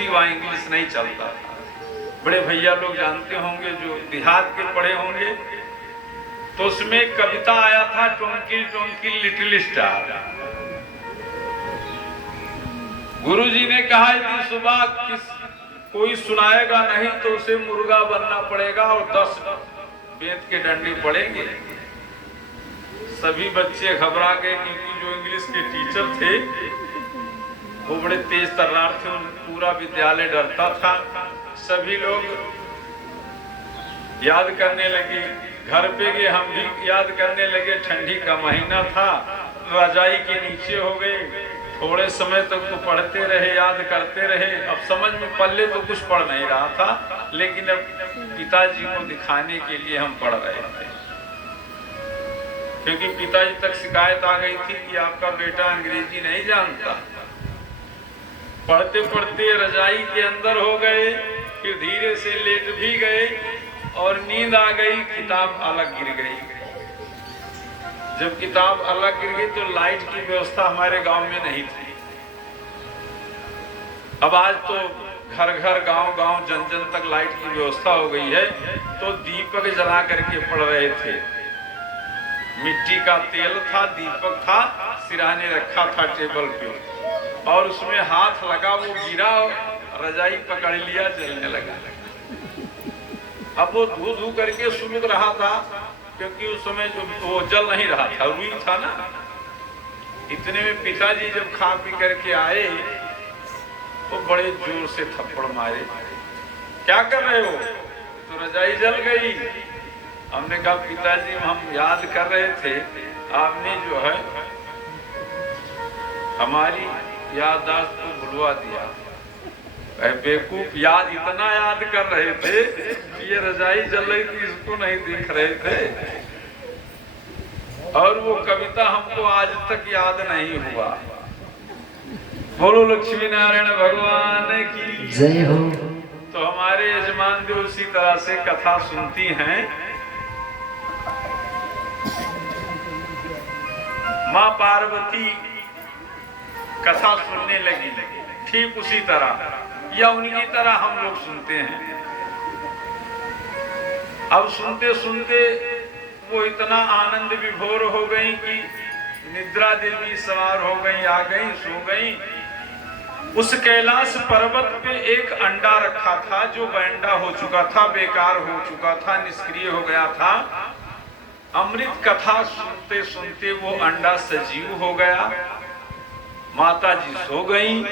गुजराती व इंग्लिश नहीं चलता था। बड़े भैया लोग जानते होंगे जो देहात के पढ़े होंगे, तो उसमें एक कविता आया था, ट्विंकल ट्विंकल लिटिल स्टार। गुरुजी ने कहा यदि सुबह कोई सुनाएगा नहीं तो उसे मुर्गा बनना पड़ेगा और 10 बेत के डंडे पड़ेंगे। सभी बच्चे घबरा गए, क्योंकि जो इंग्लिश के टीचर थे वो बड़े तेज तर्रार थे, पूरा विद्यालय डरता था। सभी लोग याद करने लगे, घर पे गए, हम भी याद करने लगे। ठंडी का महीना था, रजाई के नीचे हो गए। थोड़े समय तक तो पढ़ते रहे, याद करते रहे। अब समझ में पल्ले तो कुछ पढ़ नहीं रहा था, लेकिन अब पिताजी को दिखाने के लिए हम पढ़ रहे थे, क्योंकि पिताजी तक शिकायत आ गई थी कि आपका बेटा अंग्रेजी नहीं जानता। पढ़ते पढ़ते रजाई के अंदर हो गए, फिर धीरे से लेट भी गए और नींद आ गई, किताब अलग गिर गई। जब किताब अलग गिर गई तो लाइट की व्यवस्था हमारे गांव में नहीं थी। अब आज तो घर घर गांव गांव जन जन तक लाइट की व्यवस्था हो गई है। तो दीपक जला करके पढ़ रहे थे। मिट्टी का तेल था, दीपक था, सिराने रखा था टेबल पे, और उसमें हाथ लगा, वो गिरा, रजाई पकड़ लिया, जलने लगा। अब वो धू धू करके सुलग रहा था, क्योंकि उस समय जो वो जल नहीं रहा था, रुई था ना। इतने में पिताजी जब खा पी करके आए तो बड़े जोर से थप्पड़ मारे। क्या कर रहे हो? तो रजाई जल गई। हमने कहा पिताजी हम याद कर रहे थे, आपने जो है हमारी याददाश्त को भुलवा दिया। बेवकूफ, याद इतना याद कर रहे थे कि ये रजाई जल रही थी, इसको नहीं देख रहे थे। और वो कविता हमको आज तक याद नहीं हुआ। बोलो लक्ष्मी नारायण भगवान की जय हो। तो हमारे यजमान भी उसी तरह से कथा सुनती हैं। माँ पार्वती कथा सुनने लगी, ठीक उसी तरह या उन्हीं तरह हम लोग सुनते हैं। अब सुनते सुनते वो इतना आनंद विभोर हो गई कि निद्रा देवी सवार हो गई, आ गई, सो गई। उस कैलाश पर्वत पे एक अंडा रखा था, जो बैंडा हो चुका था, बेकार हो चुका था, निष्क्रिय हो गया था। अमृत कथा सुनते सुनते वो अंडा सजीव हो गया। माता जी सो गई,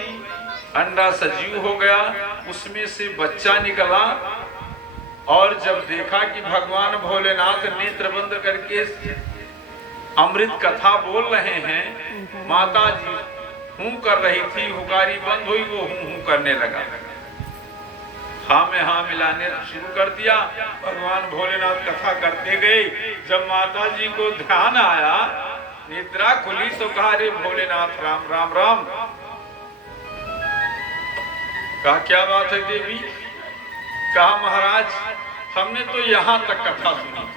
अंडा सजीव हो गया, उसमें से बच्चा निकला। और जब देखा कि भगवान भोलेनाथ नेत्र बंद करके अमृत कथा बोल रहे हैं, माता जी हूं कर रही थी, हुकारी बंद हुई, वो हूं करने लगा। हाँ में हाँ मिलाने शुरू कर दिया। भगवान भोलेनाथ कथा करते गए। जब माता जी को ध्यान आया, निद्रा खुली, तो कहा रे भोलेनाथ राम राम राम। कहा क्या बात है देवी? कहा महाराज हमने तो यहाँ तक कथा सुनी थी,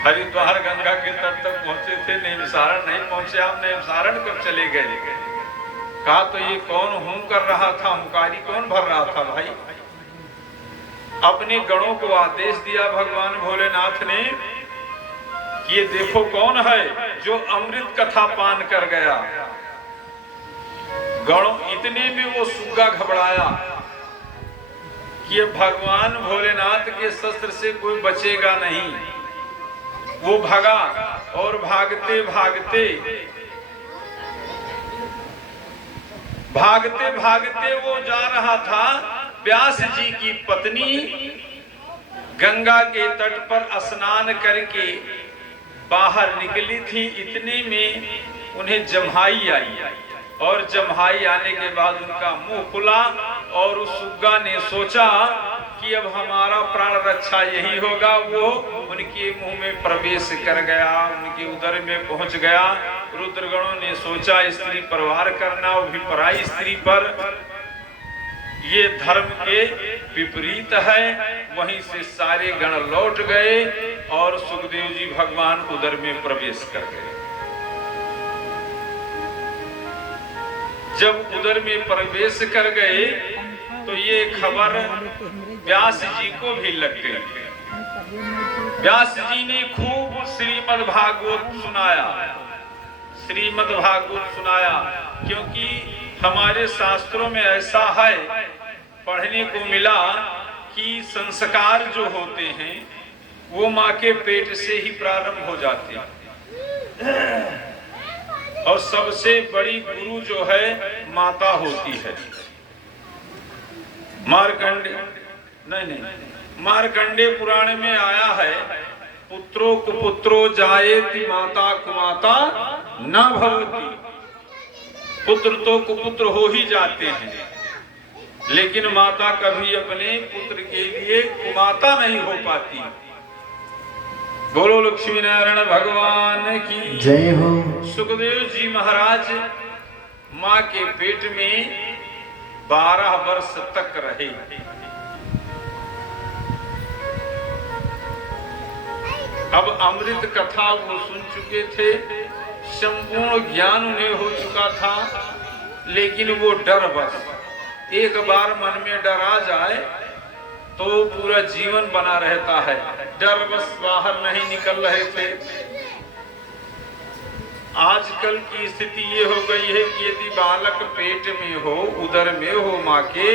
हरिद्वार गंगा के तट तक पहुंचे थे, नैमिषारण नहीं पहुंचे। आप नैमिषारण कब चले गए? कहा तो ये कौन हूं कर रहा था, हुंकारी कौन भर रहा था भाई? अपने गणों को आदेश दिया भगवान भोलेनाथ ने कि ये देखो कौन है जो अमृत कथा पान कर गया। गणों, इतने में वो सुग्गा घबराया कि भगवान भोलेनाथ के शस्त्र से कोई बचेगा नहीं। वो भागा और भागते भागते भागते भागते वो जा रहा था। व्यास जी की पत्नी गंगा के तट पर स्नान करके बाहर निकली थी। इतने में उन्हें जम्हाई आई, और जम्हाई आने के बाद उनका मुंह खुला, और उस सुग्गा ने सोचा कि अब हमारा प्राण रक्षा यही होगा। वो उनके मुंह में प्रवेश कर गया, उनके उदर में पहुंच गया। रुद्रगणों ने सोचा स्त्री पर वार करना, वो भी पराई स्त्री पर, ये धर्म के विपरीत है। वहीं से सारे गण लौट गए और सुखदेव जी भगवान उदर में प्रवेश कर गए। जब उदर में प्रवेश कर गए तो ये खबर व्यास जी को भी लग गई। व्यास जी ने खूब श्रीमद् भागवत सुनाया, श्रीमद् भागवत सुनाया, क्योंकि हमारे शास्त्रों में ऐसा है, पढ़ने को मिला कि संस्कार जो होते हैं वो माँ के पेट से ही प्रारंभ हो जाते हैं, और सबसे बड़ी गुरु जो है माता होती है। मार्कंडे पुराण में आया है, पुत्रो कुपुत्रो जायेति माता कुमाता न भवति। पुत्र तो कुपुत्र हो ही जाते हैं, लेकिन माता कभी अपने पुत्र के लिए कुमाता नहीं हो पाती। बोलो लक्ष्मी नारायण भगवान की जय हो। सुखदेव जी महाराज माँ के पेट में 12 वर्ष तक रहे। अब अमृत कथा वो सुन चुके थे, संपूर्ण ज्ञान उन्हें हो चुका था, लेकिन वो डर बस, एक बार मन में डर आ जाए तो पूरा जीवन बना रहता है, डर बस बाहर नहीं निकल रहे थे। आजकल की स्थिति ये हो गई है कि यदि बालक पेट में हो, उदर में हो माँ के,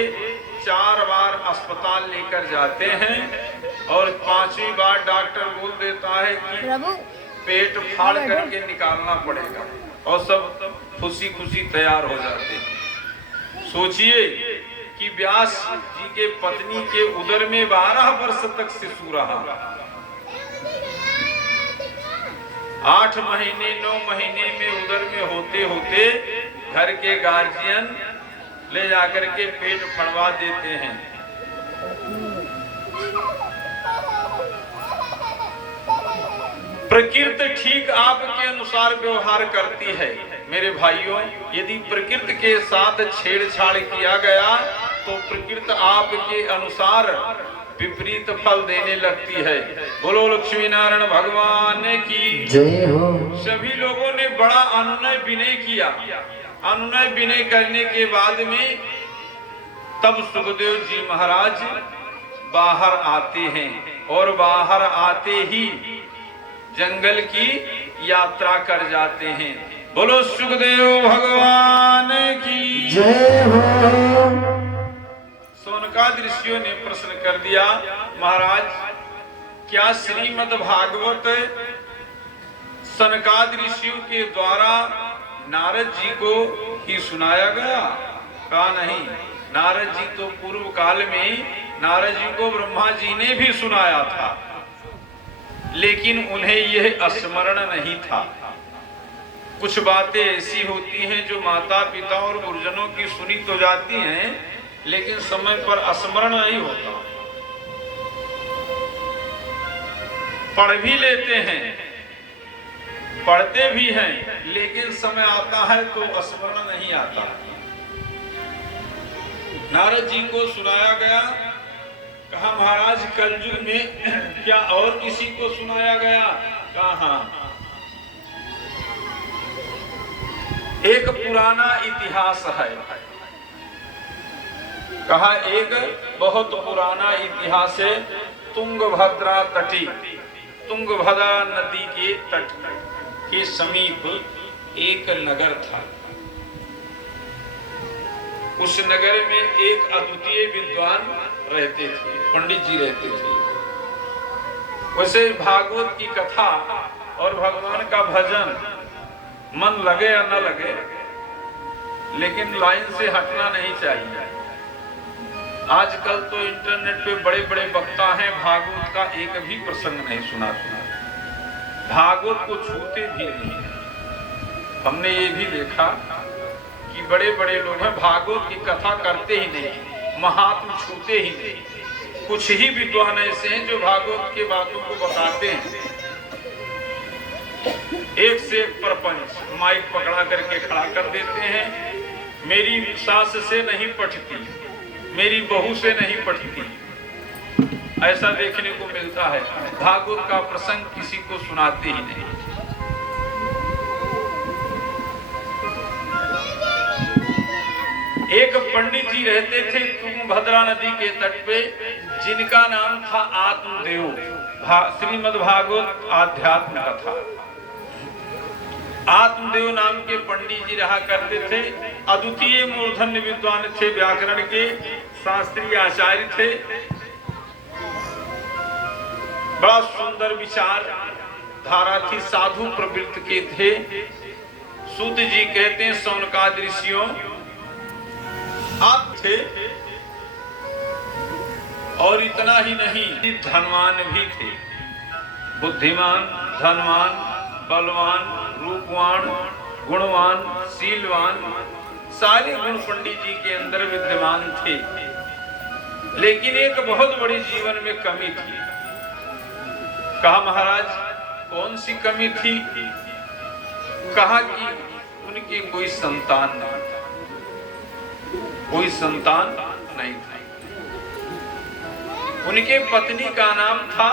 4 बार अस्पताल लेकर जाते हैं और 5वीं बार डॉक्टर बोल देता है कि पेट फाड़ करके निकालना पड़ेगा, और सब खुशी खुशी तैयार हो जाते हैं। सोचिए कि व्यास जी के पत्नी के उदर में 12 वर्ष तक शिशु रहा। 8 महीने 9 महीने में उदर में होते होते घर के गार्जियन ले जाकर के पेट फड़वा देते हैं। प्रकृति ठीक आपके अनुसार व्यवहार करती है। मेरे भाइयों, यदि प्रकृति के साथ छेड़छाड़ किया गया तो प्रकृति आपके अनुसार विपरीत फल देने लगती है। बोलो लक्ष्मी नारायण भगवान की जय हो। सभी लोगों ने बड़ा अनुनय विनय किया। अनुनय विनय करने के बाद में तब सुखदेव जी महाराज बाहर आते हैं, और बाहर आते ही जंगल की यात्रा कर जाते हैं। बोलो सुखदेव भगवान की जय हो। सोनकादि ऋषियों ने प्रश्न कर दिया, महाराज क्या श्रीमद् भागवत सनकादि ऋषियों के द्वारा नारद जी को ही सुनाया गया? कहा नहीं, नारद जी तो पूर्व काल में नारद जी को ब्रह्मा जी ने भी सुनाया था, लेकिन उन्हें यह स्मरण नहीं था। कुछ बातें ऐसी होती हैं जो माता पिता और गुरुजनों की सुनी तो जाती हैं, लेकिन समय पर स्मरण नहीं होता। पढ़ भी लेते हैं, पढ़ते भी हैं, लेकिन समय आता है तो स्मरण नहीं आता। नारद जी को सुनाया गया। कहा महाराज कलयुग में क्या और किसी को सुनाया गया? कहा हाँ। एक पुराना इतिहास है। कहा एक बहुत पुराना इतिहास है। तुंगभद्रा तटी, तुंगभद्रा नदी के तट के समीप एक नगर था। उस नगर में एक अद्वितीय विद्वान रहते थे, पंडित जी रहते थे। वैसे भागवत की कथा और भगवान का भजन मन लगे या न लगे, लेकिन लाइन से हटना नहीं चाहिए। आजकल तो इंटरनेट पे बड़े बड़े वक्ता हैं, भागवत का एक भी प्रसंग नहीं सुनाते, भागवत को छूते भी नहीं। हमने ये भी देखा कि बड़े बड़े लोग हैं, भागवत की कथा करते ही नहीं, महात्म छूते ही नहीं। कुछ ही विद्वान ऐसे हैं जो भागवत के बातों को बताते हैं। एक से एक प्रपंच माइक पकड़ा करके खड़ा कर देते हैं। मेरी सास से नहीं पटती, मेरी बहू से नहीं पटती, ऐसा देखने को मिलता है। भागवत का प्रसंग किसी को सुनाते ही नहीं। एक पंडित जी रहते थे तुंगभद्रा नदी के तट पे, जिनका नाम था आत्मदेव। श्रीमद् भागवत आध्यात्म कथा। आत्मदेव नाम के पंडित जी रहा करते थे। अद्वितीय मूर्धन्य विद्वान थे, व्याकरण के शास्त्रीय आचार्य थे। बड़ा सुंदर विचार धारा थी, साधु प्रवृत्ति के थे। सूत जी कहते हैं सौनकादि ऋषियों आप थे, और इतना ही नहीं धनवान भी थे। बुद्धिमान, धनवान, बलवान, रूपवान, गुणवान, शीलवान, सारे गुण पंडित जी के अंदर विद्यमान थे। लेकिन एक बहुत बड़ी जीवन में कमी थी। कहा महाराज कौन सी कमी थी? कहा कि उनकी कोई संतान नहीं था, कोई संतान नहीं था। उनके पत्नी का नाम था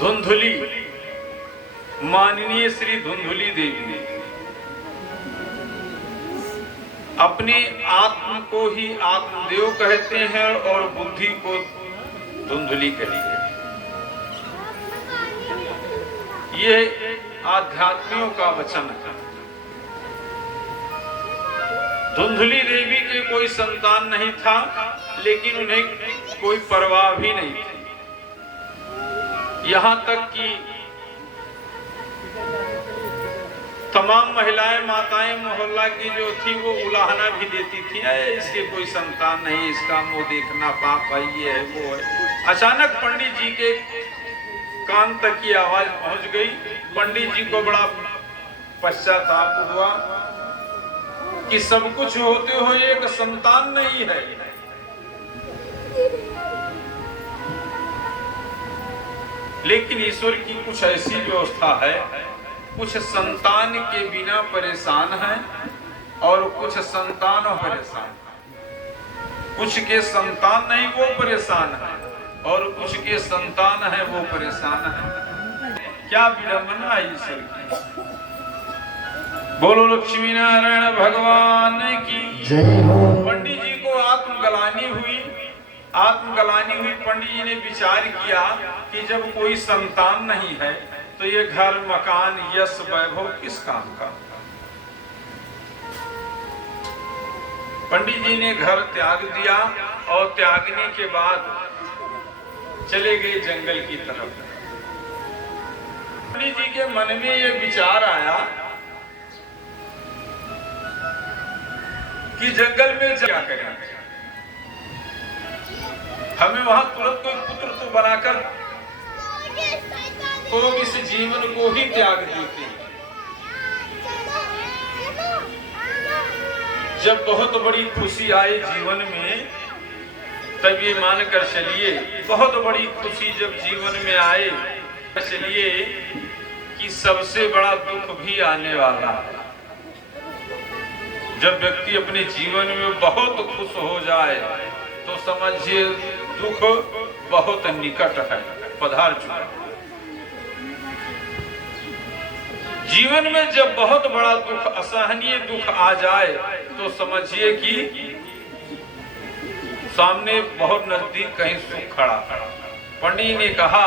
धुंधुली, माननीय श्री धुंधुली देवी। अपने आत्म को ही आत्मदेव कहते हैं और बुद्धि को धुंधुली कहते हैं। ये आध्यात्मियों का वचन है। धुंधुली देवी के कोई संतान नहीं था, लेकिन उन्हें कोई परवाह भी नहीं थी। यहां तक कि तमाम महिलाएं, माताएं मोहल्ला की जो थी वो उलाहना भी देती थी, इसके कोई संतान नहीं, इसका मुंह देखना पाप है, ये है वो है। अचानक पंडित जी के कान तक की आवाज पहुंच गई। पंडित जी को बड़ा पश्चाताप हुआ कि सब कुछ होते हुए एक संतान नहीं है। लेकिन ईश्वर की कुछ ऐसी व्यवस्था है, कुछ संतान के बिना परेशान है और कुछ संतान परेशान। कुछ के संतान नहीं वो परेशान है, और कुछ के संतान है वो परेशान है। क्या विडंबना है ईश्वर की। बोलो लक्ष्मी नारायण भगवान की जय हो। पंडित जी को आत्मग्लानि हुई। आत्मग्लानि हुई। पंडित जी ने विचार किया कि जब कोई संतान नहीं है तो ये घर, मकान, यश, वैभव किस काम का। पंडित जी ने घर त्याग दिया और त्यागने के बाद चले गए जंगल की तरफ। पंडित जी के मन में ये विचार आया कि जंगल में क्या करें, हमें वहां तुरंत कोई पुत्र तो बनाकर तो इस जीवन को ही त्याग देते। जब बहुत बड़ी खुशी आए जीवन में, तब ये मानकर चलिए, बहुत बड़ी खुशी जब जीवन में आए चलिए कि सबसे बड़ा दुख भी आने वाला है। जब व्यक्ति अपने जीवन में बहुत खुश हो जाए तो समझिए दुख बहुत निकट है, पधार चुका। जीवन में जब बहुत बड़ा दुख, असहनीय दुख आ जाए तो समझिए कि सामने बहुत नजदीक कहीं सुख खड़ा। पंडित ने कहा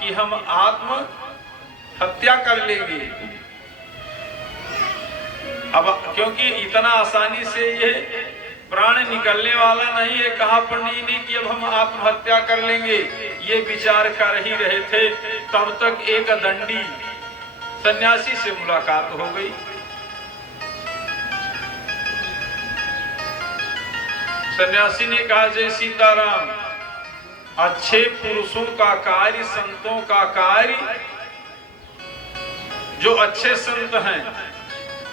कि हम आत्म हत्या कर लेंगे। अब क्योंकि इतना आसानी से ये प्राण निकलने वाला नहीं है, कहा पंडित ने कि अब हम आत्महत्या कर लेंगे। ये विचार कर ही रहे थे, तब तक एक दंडी सन्यासी से मुलाकात हो गई। सन्यासी ने कहा जय सीताराम, अच्छे पुरुषों का कार्य, संतों का कार्य, जो अच्छे संत हैं,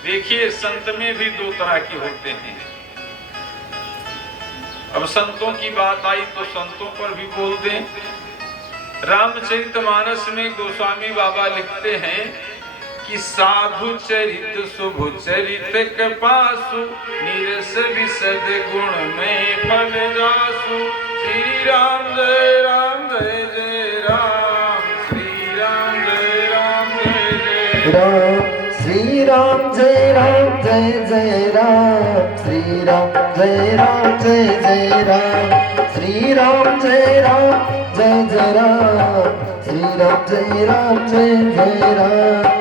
देखिए संत में भी दो तरह के होते हैं। अब संतों की बात आई तो संतों पर भी बोल दें। रामचरितमानस में गोस्वामी बाबा लिखते हैं कि साधु चरित शुभ चरित कपासु, निरस विशद गुण में फल जासु। श्री राम जय राम जय जय राम, श्री राम जय राम जय जय राम, श्री राम जय राम जय जय राम। श्रीराम जय राम जय जय राम श्रीराम जय राम जय जय राम श्रीराम जय राम जय जय राम